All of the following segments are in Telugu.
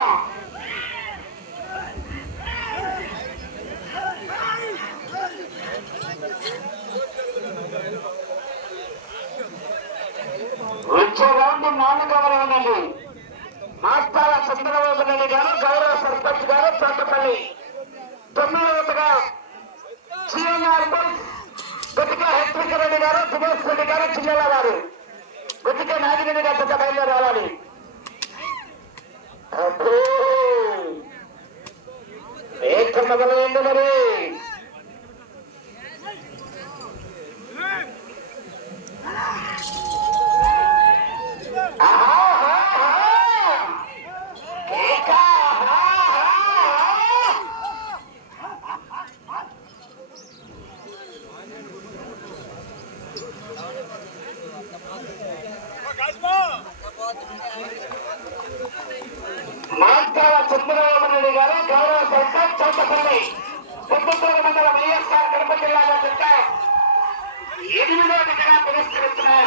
Yeah. మాంకాల చంద్రబాబు నాయుడు గారు గౌరవ సర్పంచ్ చౌటపల్లి పొద్దుటూరు మండల వైఎస్ఆర్ కడప జిల్లా జట్ట ఎనిమిదో జతగా పురస్కరిస్తున్నాయి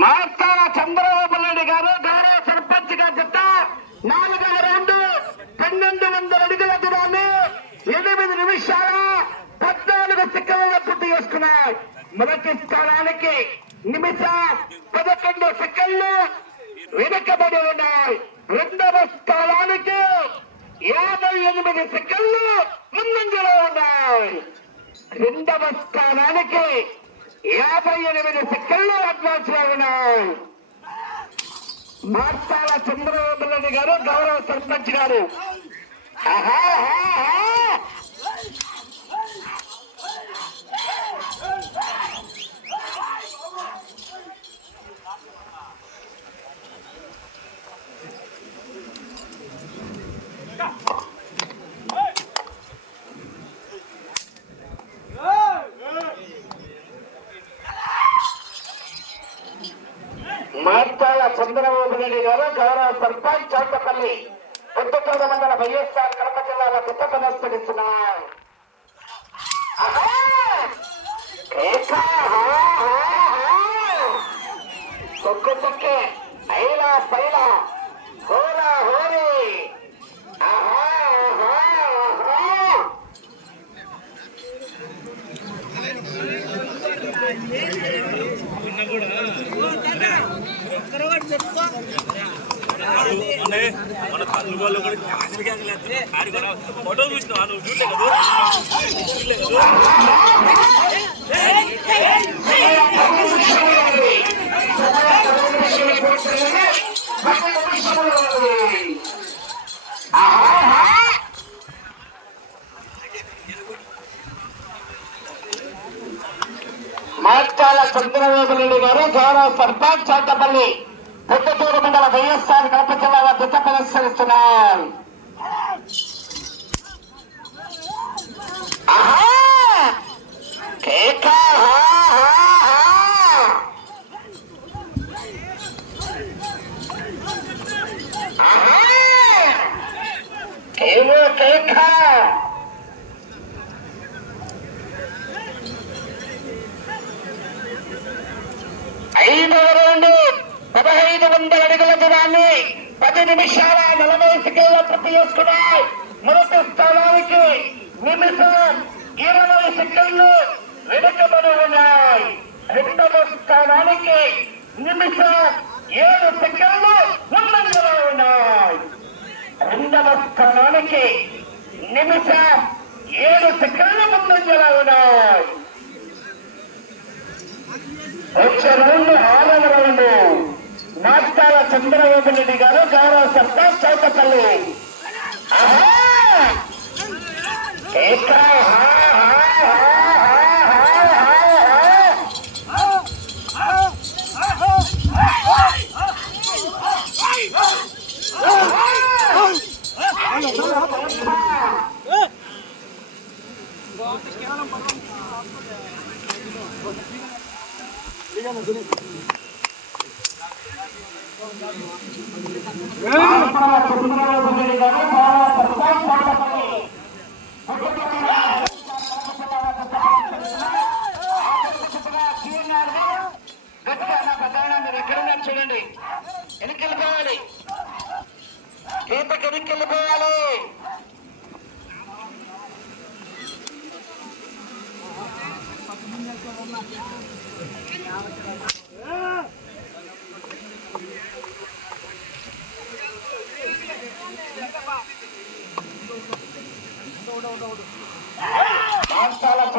మాస్టార చంద్రబాబు నాయుడు గారు గౌరవ సర్పంచ్గా చెప్తా నాలుగవ రెండు పన్నెండు వందల అడుగుల దూరాన్ని ఎనిమిది నిమిషాల పద్నాలుగు సెకండ్ల పూర్తి చేసుకున్నాయి. మొదటి స్థానానికి నిమిషం పదకొండు సెకండ్లు వెనుకబడి ఉన్నాయి. రెండవ స్థానానికి యాభై ఎనిమిది సెకండ్లు ముందంజలో ఉన్నాయి. రెండవ స్థానానికి యాభై ఎనిమిది సెకండ్లు అడ్వాన్స్లో ఉన్నాయి. మార్తాల చంద్రబాబు గారు గౌరవ సర్పంచ్ గారు. ఆహా, ఆహా, ఆహా. మార్తాల చంద్రబాబు నాయుడు గారు గౌరవ సర్పంచ్ చౌటపల్లి పొద్దుటూరు మండల వైఎస్ఆర్ కడప జిల్లాలో కొత్త ప్రదర్శనిస్తున్నారు తొక్కు తొక్కే. ఐలా పైలా హోరా హోరీ ఆహా, ఆహా, ఆహా! అంటే మన తల్లి వాళ్ళు కూడా క్యాన్సర్ క్యాన్సర్ వేస్తారు ఆడి కూడా ఫోటో చూసినావా? నువ్వు చూడలే కదా? చూడలే కదా? మాట్లాల చంద్రబాబు నాయుడు గారు గౌరవ సర్పంచ్ చట్టపల్లి. పొద్దుటూరు మండల వైఎస్ఆర్ కడప జిల్లాలో దిట్ట ప్రదర్శనిస్తున్నారు ఆహా! కేక! పదహైదు వందల అడుగుల దూరాన్ని పది నిమిషాల నలభై సెకండ్ల పూర్తి చేసుకున్నాయి. మొదటి స్థానానికి నిమిషం ఇరవై సెకండ్లు వెనుకబడి ఉన్నాయి. రెండవ స్థానానికి నిమిషం ఏడు సెకండ్లు ముందంజలో ఉన్నాయి. రెండవ స్థానానికి నిమిషం ఏడు సెకండ్లు ముందంజలో ఉన్నాయి. వచ్చే రౌండ్ ఆరవ రౌండ్. మాస్టాల చంద్రబాబు రెడ్డి గారు గౌరవ సర్దార్ చౌకపల్లి.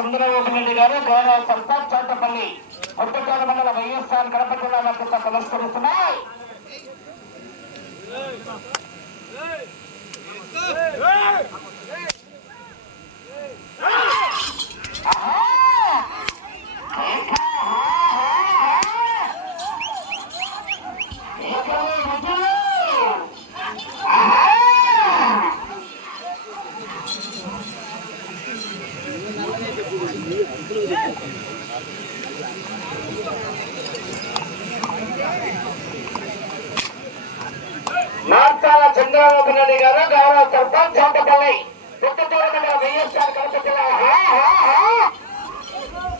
పాఠశాల చంద్రబాబు నాయుడు గారు గౌరవ సర్పంచ్ చోటపల్లి కొట్టకాల మండల వైఎస్ఆర్ కడప జిల్లా వ్యాప్తంగా పురస్కరిస్తున్నాయి మార్చాల చంద్రబాబు నాయుడు గారు గౌరవ సర్పంచ్ చోటపల్లి కొట్టకాల మండల వైఎస్ఆర్ కడప జిల్లా హా, హా, హా. కేక, హా. పద్దెనిమిది వందల అడుగుల దూరాన్ని పదమూడు నిమిషాల ఇరవై రెండు సెకండ్ల పూర్తి చేసుకున్నాం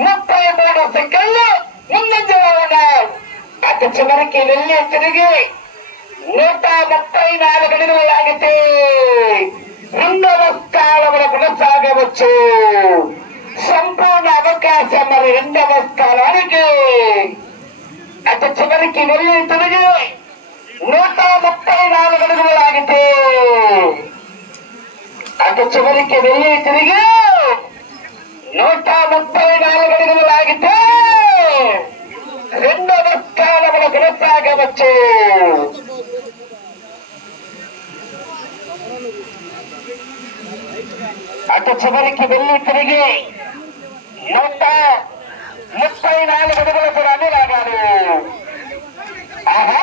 ముప్పై మూడు సెకండ్లు ముందంజలో ఉన్నారు అటు చివరికి వెళ్ళి తిరిగి నూట ముప్పై నాలుగు అడుగులు లాగితే రెండవ స్థానంలో కొనసాగవచ్చు. సంపూర్ణ అవకాశం మరి రెండవ స్థానానికి. అటు చివరికి వెళ్ళి తిరిగి నూట ముప్పై నాలుగు అడుగులు లాగితే అటు చివరికి వెళ్ళి తిరిగి నూట ముప్పై నాలుగు అడుగులు లాగితే రెండవ స్థానంలో కొనసాగవచ్చు అటు చివరికి వెళ్ళి తిరిగి నూట ముప్పై నాలుగు అడుగుల దూరాన్ని లాగాడు ఆహా!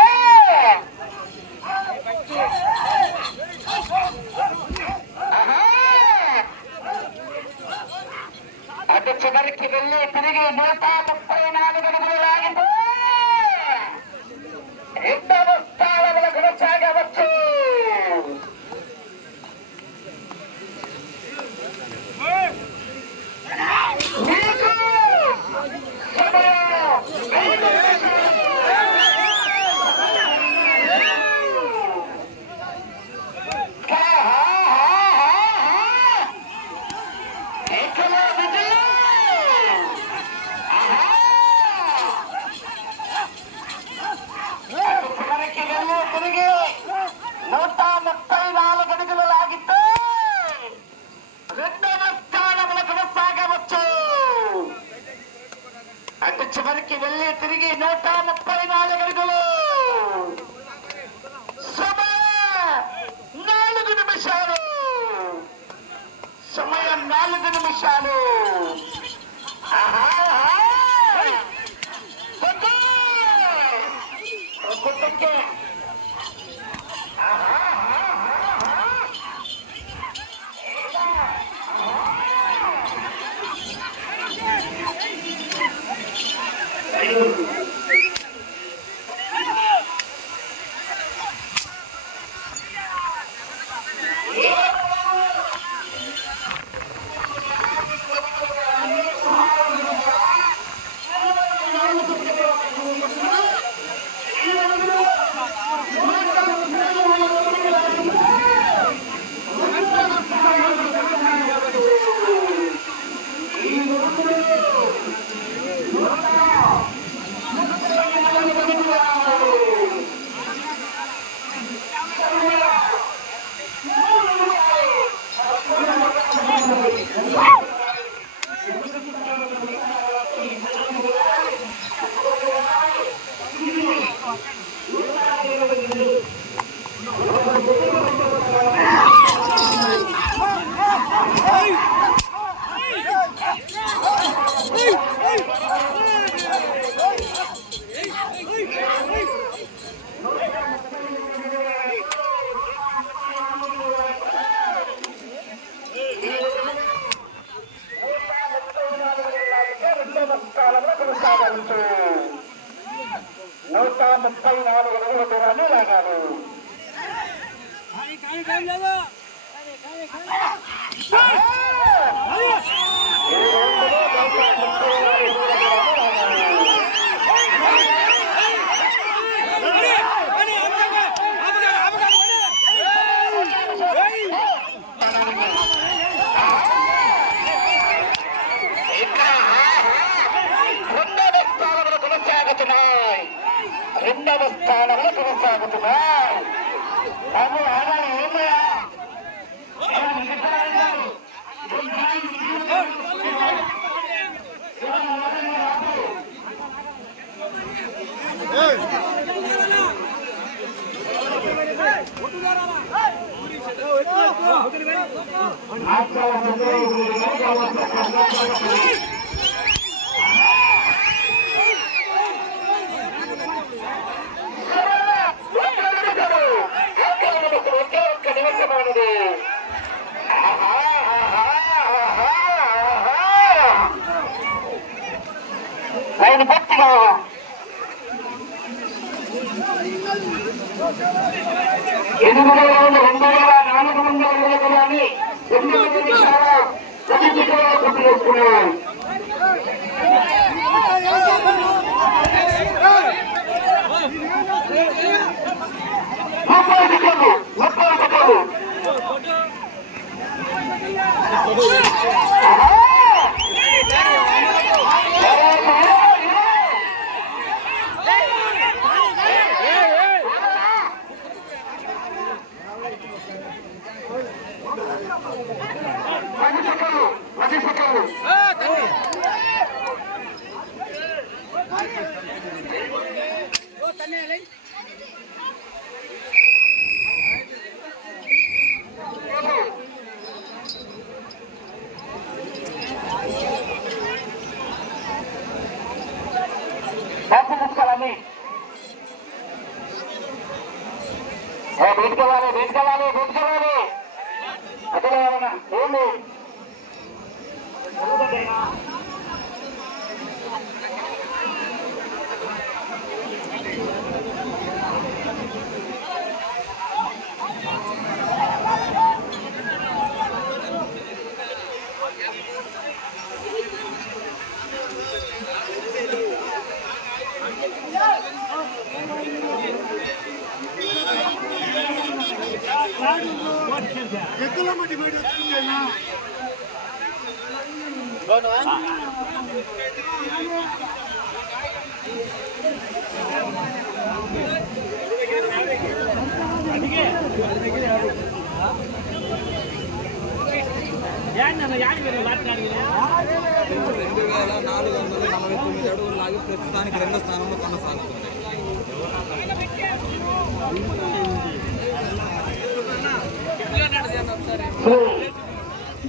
అటు చివరికి వెళ్ళి తిరిగి నూట తిరిగి నూట ముప్పై నాలుగు అడుగులు. నాలుగు నిమిషాలు. సమయం నాలుగు నిమిషాలు. ఆహా రెండవ స్థానంలో కొనసాగుతున్నాయి आजचा అసలు ఏమన్నా ఏంటి ఎద్దుల మట్టి బయట వస్తుందేనా రెండు వేల నాలుగు వందల నలభై తొమ్మిది అడుగులు లాగి ప్రస్తుతానికి రెండో స్థానంలో కొనసాగుతుంది శ్రీ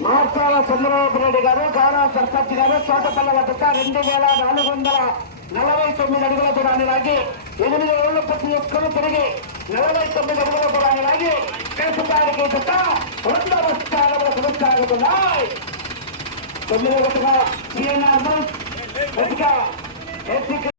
మార్చాల చంద్రబాబు నాయుడు గారు గారా సర్పంచ్ గారు తోటపల్ల వద్ద రెండు వేల నాలుగు వందల నలభై తొమ్మిది అడుగుల దూరాన్ని లాగి ఎనిమిది ఏళ్ళు ప్రతి చేసుకుని తిరిగి నలభై తొమ్మిది అడుగుల దూరాన్ని లాగి ప్రస్తుతానికి జత రెండవ స్థానంలో కొనసాగుతున్నాయి. తొమ్మిది ఒకటిగా సిఎన్ఆర్